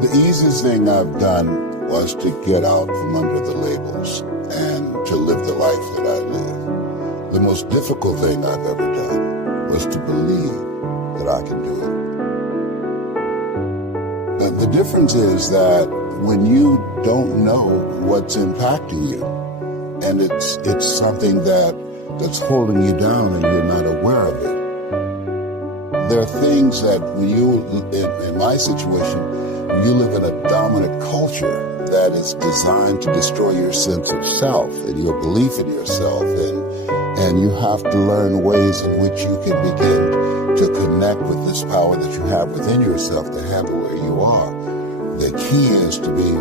The easiest thing I've done was to get out from under the labels and to live the life that I live. The most difficult thing I've ever done was to believe that I can do it. The difference is that when you don't know what's impacting you, and it's something that's holding you down and you're not aware of it. There are things that when in my situation, you live in a dominant culture that is designed to destroy your sense of self and your belief in yourself, and you have to learn ways in which you can begin to connect with this power that you have within yourself to handle where you are. The key is to be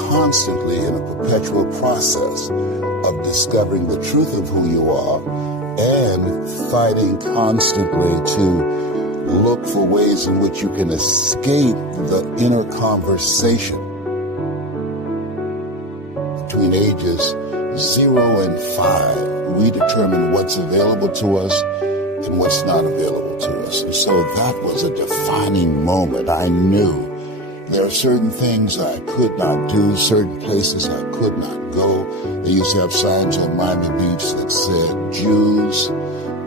constantly in a perpetual process of discovering the truth of who you are and fighting constantly to look for ways in which you can escape the inner conversation between ages 0 and 5. We determine what's available to us and what's not available to us. And so that was a defining moment. I knew there are certain things I could not do, certain places I could not go. They used to have signs on Miami Beach that said Jews,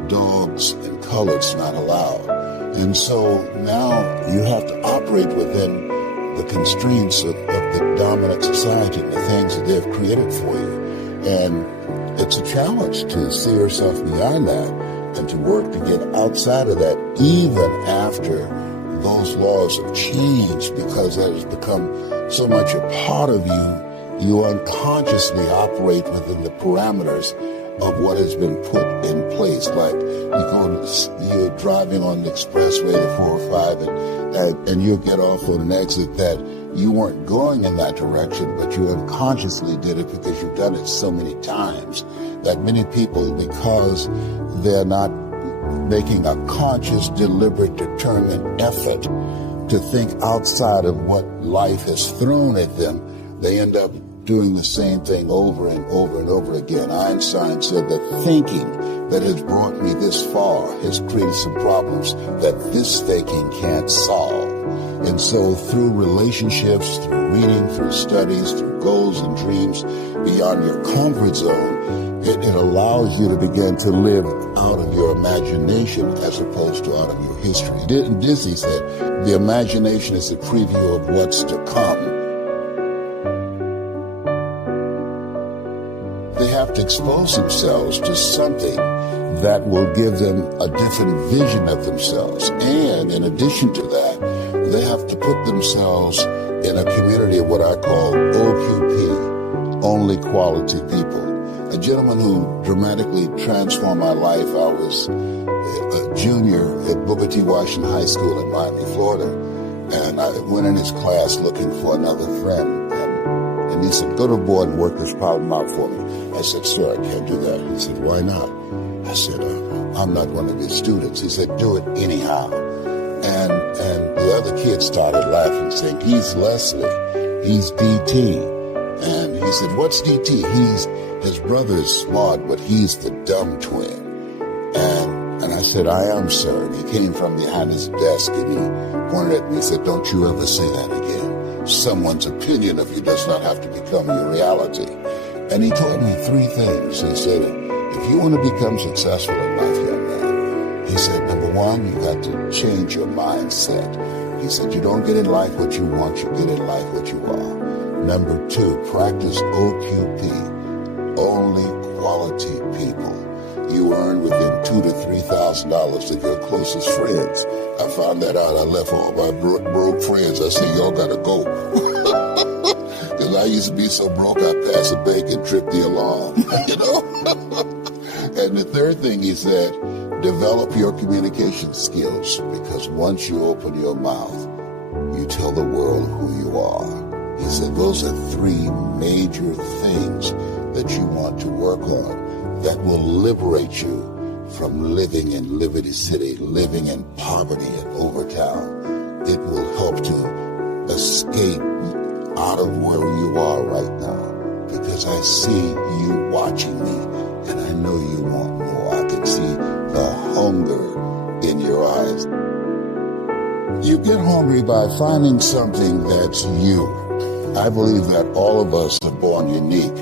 dogs, and coloreds not allowed. And so now you have to operate within the constraints of the dominant society and the things that they've created for you. And it's a challenge to see yourself beyond that and to work to get outside of that even after those laws have changed, because that has become so much a part of you. You unconsciously operate within the parameters of what has been put in place. Like you're driving on the expressway, the 405, and you get off on an exit that you weren't going in that direction, but you unconsciously did it because you've done it so many times that many people, because they're not making a conscious, deliberate, determined effort to think outside of what life has thrown at them, they end up doing the same thing over and over and over again. Einstein said that thinking that has brought me this far has created some problems that this thinking can't solve. And so through relationships, through reading, through studies, through goals and dreams beyond your comfort zone, it allows you to begin to live out of your imagination as opposed to out of your history. Disney said, the imagination is a preview of what's to come. They have to expose themselves to something that will give them a different vision of themselves. And in addition to that, they have to put themselves in a community of what I call OQP, only quality people. A gentleman who dramatically transformed my life. I was a junior at Booker T. Washington High School in Miami, Florida, and I went in his class looking for another friend. And he said, go to the board and work this problem out for me. I said, sir, I can't do that. He said, why not? I said, I'm not one of your students. He said, do it anyhow. And the other kids started laughing, saying, he's Leslie, he's DT. And he said, what's DT? His brother is smart, but he's the dumb twin. And I said, I am, sir. And he came from behind his desk and he pointed at me and said, don't you ever say that again. Someone's opinion of you does not have to become your reality. And he told me 3 things. He said, if you want to become successful in life, young man, he said, number 1, you got to change your mindset. He said, you don't get in life what you want, you get in life what you are. Number 2, practice OQP. Only quality people. You earn within $2,000 to $3,000 of your closest friends. I found that out. I left all my broke friends. I said, y'all gotta go. Because I used to be so broke, I passed the bank and tripped the alarm, you know? And the third thing he said, develop your communication skills, because once you open your mouth, you tell the world who you are. He said, those are 3 major things that you want to work on that will liberate you from living in Liberty City, living in poverty in Overtown. It will help to escape out of where you are right now, because I see you watching me and I know you want more. I can see the hunger in your eyes. You get hungry by finding something that's you. I believe that all of us are born unique,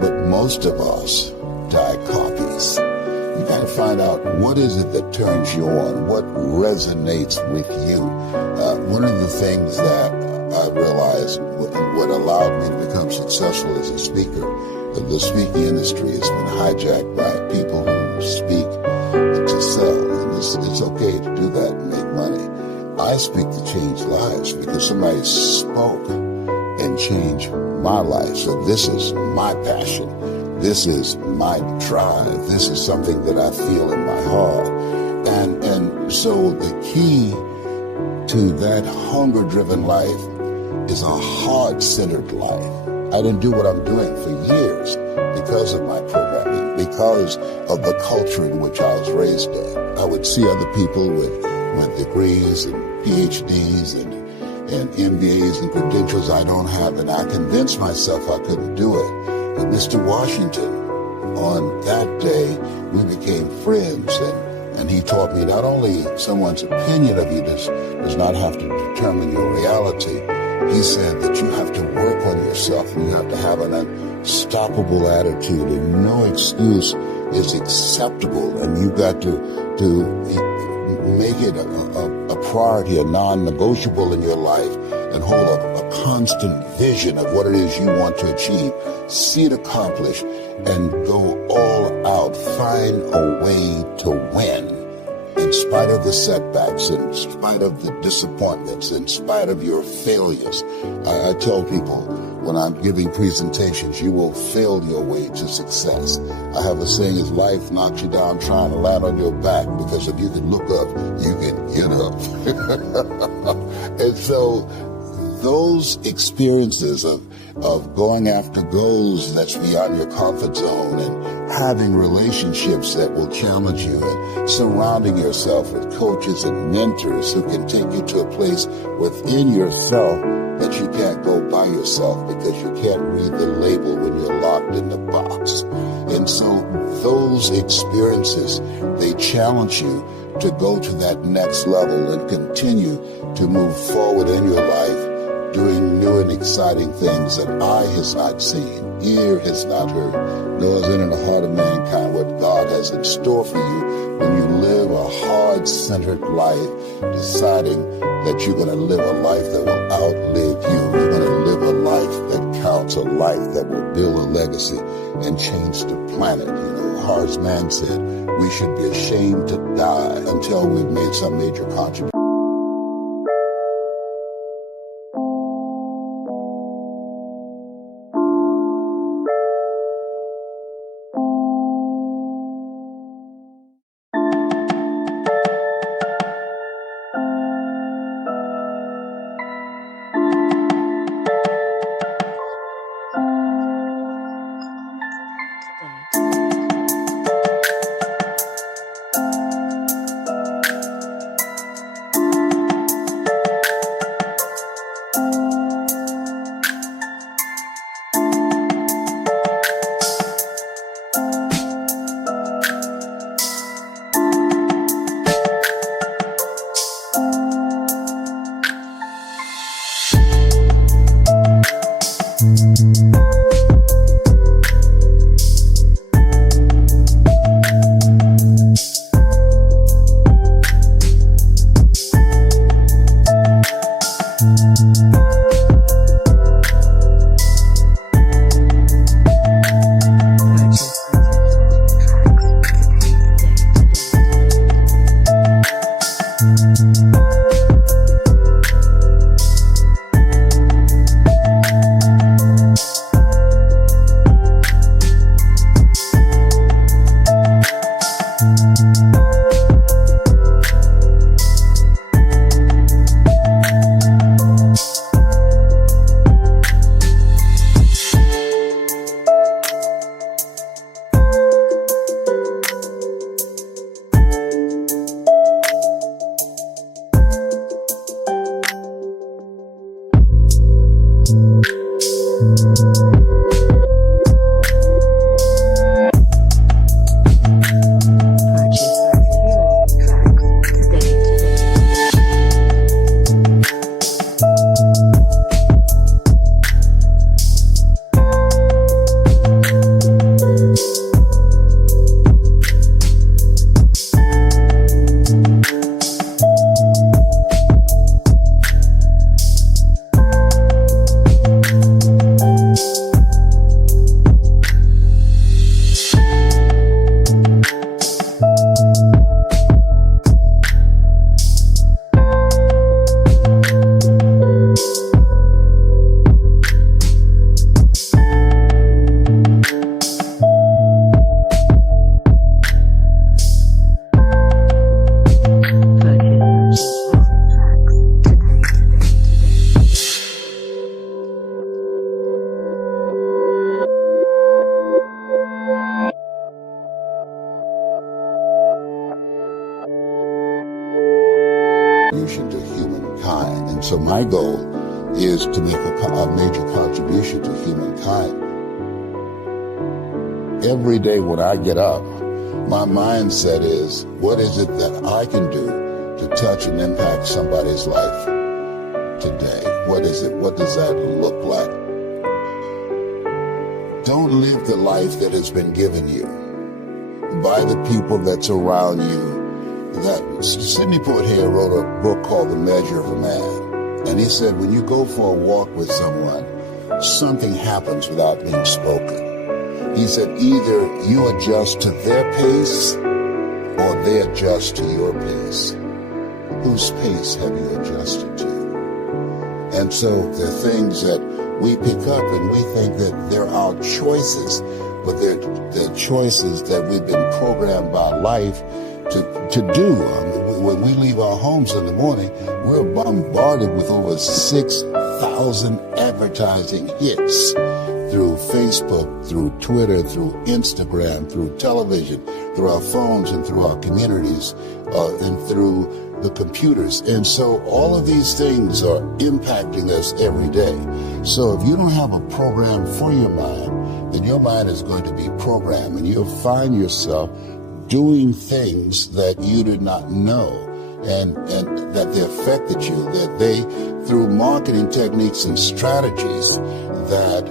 but most of us die copies. You got to find out what is it that turns you on, what resonates with you. One of the things that I realized and what allowed me to become successful as a speaker, the speaking industry has been hijacked by people who speak to sell, and it's okay to do that and make money. I speak to change lives because somebody spoke and changed my life. So this is my passion. This is my drive. This is something that I feel in my heart. And so the key to that hunger-driven life is a heart-centered life. I didn't do what I'm doing for years because of my programming, because of the culture in which I was raised in. I would see other people with degrees and PhDs and MBAs and credentials I don't have, and I convinced myself I couldn't do it. But Mr. Washington, on that day, we became friends, and he taught me not only someone's opinion of you does not have to determine your reality. He said that you have to work on yourself, and you have to have an unstoppable attitude, and no excuse is acceptable, and you got to make it a priority, a non-negotiable in your life, and hold a constant vision of what it is you want to achieve, see it accomplished, and go all out. Find a way to win. In spite of the setbacks, in spite of the disappointments, in spite of your failures. I tell people when I'm giving presentations, you will fail your way to success. I have a saying, is life knocks you down trying to land on your back, because if you can look up, you can get up. And so those experiences of going after goals that's beyond your comfort zone, and having relationships that will challenge you, and surrounding yourself with coaches and mentors who can take you to a place within yourself that you can't go by yourself, because you can't read the label when you're locked in the box. And so those experiences, they challenge you to go to that next level and continue to move forward in your life, doing new and exciting things that eye has not seen, ear has not heard, nor is it in the heart of mankind what God has in store for you when you live a heart-centered life, deciding that you're going to live a life that will outlive you. You're going to live a life that counts, a life that will build a legacy and change the planet. You know, Horace Mann said, we should be ashamed to die until we've made some major contribution. contribution to humankind. And so my goal is to make a major contribution to humankind. Every day when I get up, my mindset is, what is it that I can do to touch and impact somebody's life today? What is it? What does that look like? Don't live the life that has been given you by the people that's around you. Sidney Poitier wrote a book called The Measure of a Man. And he said, when you go for a walk with someone, something happens without being spoken. He said, either you adjust to their pace or they adjust to your pace. Whose pace have you adjusted to? And so there are things that we pick up and we think that they're our choices, but they're choices that we've been programmed by life to do. When we leave our homes in the morning, we're bombarded with over 6,000 advertising hits through Facebook, through Twitter, through Instagram, through television, through our phones and through our communities, and through the computers. And so all of these things are impacting us every day. So if you don't have a program for your mind, then your mind is going to be programmed, and you'll find yourself doing things that you did not know, and that they affected you, that they, through marketing techniques and strategies, that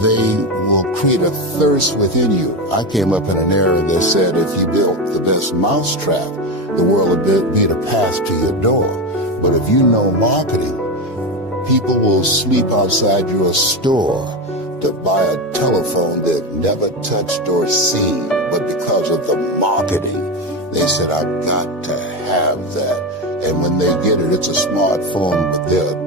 they will create a thirst within you. I came up in an era that said if you built the best mousetrap, the world will be the path to your door. But if you know marketing, people will sleep outside your store to buy a telephone they've never touched or seen. But because of the marketing, they said, I've got to have that. And when they get it, it's a smartphone, but they're